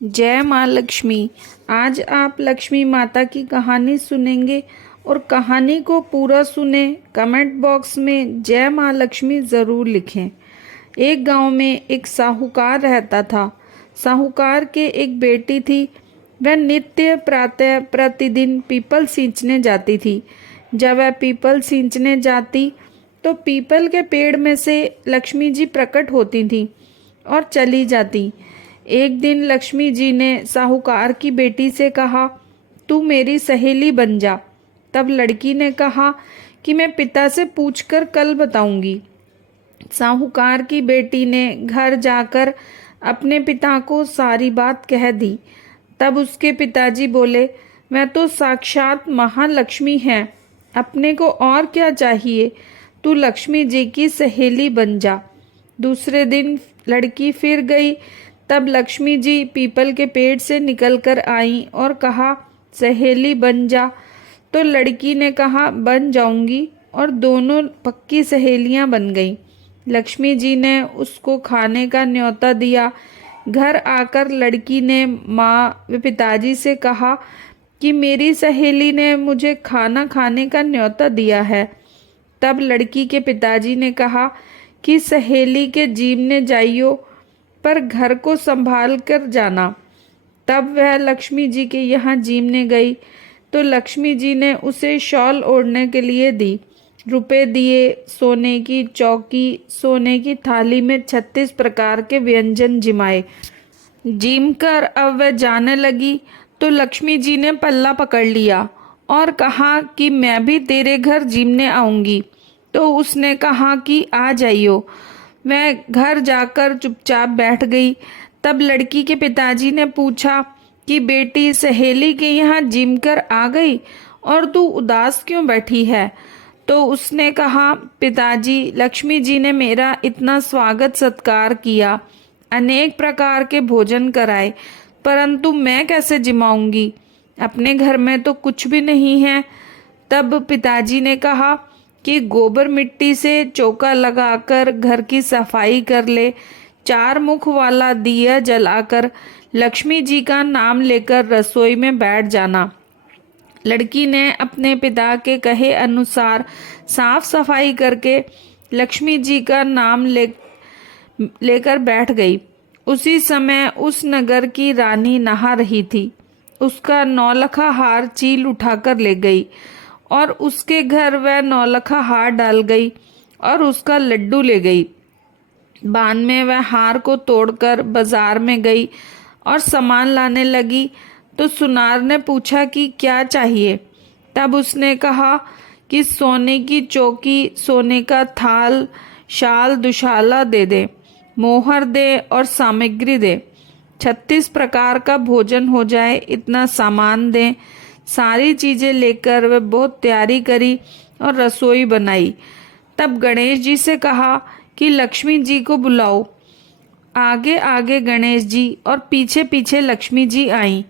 जय माँ लक्ष्मी। आज आप लक्ष्मी माता की कहानी सुनेंगे और कहानी को पूरा सुने। कमेंट बॉक्स में जय माँ लक्ष्मी ज़रूर लिखें। एक गांव में एक साहूकार रहता था। साहूकार के एक बेटी थी। वह नित्य प्रातः प्रतिदिन पीपल सींचने जाती थी। जब वह पीपल सींचने जाती तो पीपल के पेड़ में से लक्ष्मी जी प्रकट होती थीं और चली जाती। एक दिन लक्ष्मी जी ने साहूकार की बेटी से कहा, तू मेरी सहेली बन जा। तब लड़की ने कहा कि मैं पिता से पूछकर कल बताऊंगी। साहूकार की बेटी ने घर जाकर अपने पिता को सारी बात कह दी। तब उसके पिताजी बोले, मैं तो साक्षात महालक्ष्मी है, अपने को और क्या चाहिए, तू लक्ष्मी जी की सहेली बन जा। दूसरे दिन लड़की फिर गई। तब लक्ष्मी जी पीपल के पेड़ से निकलकर आई और कहा, सहेली बन जा। तो लड़की ने कहा, बन जाऊंगी, और दोनों पक्की सहेलियां बन गईं। लक्ष्मी जी ने उसको खाने का न्योता दिया। घर आकर लड़की ने माँ व पिताजी से कहा कि मेरी सहेली ने मुझे खाना खाने का न्योता दिया है। तब लड़की के पिताजी ने कहा कि सहेली के जीवने जाइयो, पर घर को संभाल कर जाना। तब वह लक्ष्मी जी के यहाँ जीमने गई तो लक्ष्मी जी ने उसे शॉल ओढ़ने के लिए दी। रुपए दिए, सोने की चौकी, सोने की थाली में 36 प्रकार के व्यंजन जिमाए। जिम कर अब वह जाने लगी तो लक्ष्मी जी ने पल्ला पकड़ लिया और कहा कि मैं भी तेरे घर जिमने आऊंगी। तो उसने कहा कि आ जाइयो। मैं घर जाकर चुपचाप बैठ गई। तब लड़की के पिताजी ने पूछा कि बेटी, सहेली के यहाँ जिम कर आ गई और तू उदास क्यों बैठी है? तो उसने कहा, पिताजी, लक्ष्मी जी ने मेरा इतना स्वागत सत्कार किया, अनेक प्रकार के भोजन कराए, परंतु मैं कैसे जिमाऊंगी? अपने घर में तो कुछ भी नहीं है। तब पिताजी ने कहा कि गोबर मिट्टी से चौका लगाकर घर की सफाई कर ले, 4 मुख वाला दिया जलाकर लक्ष्मी जी का नाम लेकर रसोई में बैठ जाना। लड़की ने अपने पिता के कहे अनुसार साफ सफाई करके लक्ष्मी जी का नाम लेकर बैठ गई। उसी समय उस नगर की रानी नहा रही थी। उसका नौलखा हार चील उठाकर ले गई और उसके घर वह नौलखा हार डाल गई और उसका लड्डू ले गई। बाद में वह हार को तोड़कर बाजार में गई और सामान लाने लगी तो सुनार ने पूछा कि क्या चाहिए। तब उसने कहा कि सोने की चौकी, सोने का थाल, शाल दुशाला दे दे, मोहर दे और सामग्री दे, 36 प्रकार का भोजन हो जाए, इतना सामान दे। सारी चीजें लेकर वह बहुत तैयारी करी और रसोई बनाई। तब गणेश जी से कहा कि लक्ष्मी जी को बुलाओ। आगे आगे गणेश जी और पीछे पीछे लक्ष्मी जी आई।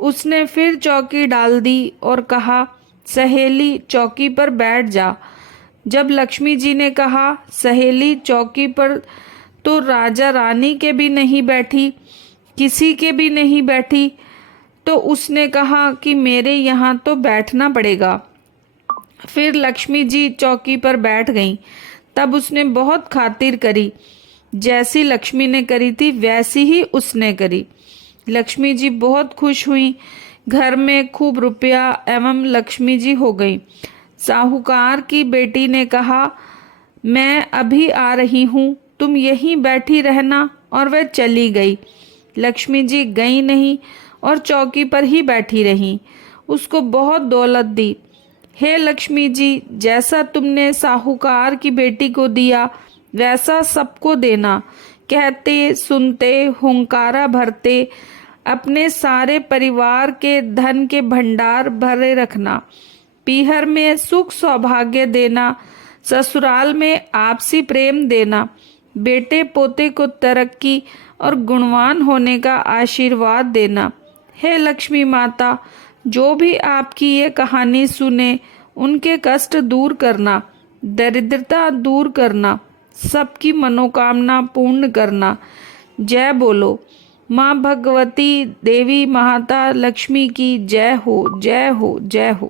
उसने फिर चौकी डाल दी और कहा, सहेली चौकी पर बैठ जा। जब लक्ष्मी जी ने कहा सहेली चौकी पर, तो राजा रानी के भी नहीं बैठी, किसी के भी नहीं बैठी। तो उसने कहा कि मेरे यहाँ तो बैठना पड़ेगा। फिर लक्ष्मी जी चौकी पर बैठ गईं। तब उसने बहुत खातिर करी। जैसी लक्ष्मी ने करी थी वैसी ही उसने करी। लक्ष्मी जी बहुत खुश हुई। घर में खूब रुपया एवं लक्ष्मी जी हो गई। साहूकार की बेटी ने कहा, मैं अभी आ रही हूँ, तुम यहीं बैठी रहना, और वह चली गई। लक्ष्मी जी गई नहीं और चौकी पर ही बैठी रहीं। उसको बहुत दौलत दी। हे लक्ष्मी जी, जैसा तुमने साहूकार की बेटी को दिया वैसा सबको देना। कहते सुनते हुंकारा भरते अपने सारे परिवार के धन के भंडार भरे रखना। पीहर में सुख सौभाग्य देना, ससुराल में आपसी प्रेम देना, बेटे पोते को तरक्की और गुणवान होने का आशीर्वाद देना। हे लक्ष्मी माता, जो भी आपकी ये कहानी सुने उनके कष्ट दूर करना, दरिद्रता दूर करना, सबकी मनोकामना पूर्ण करना। जय बोलो। माँ भगवती देवी माता लक्ष्मी की जय हो, जय हो, जय हो।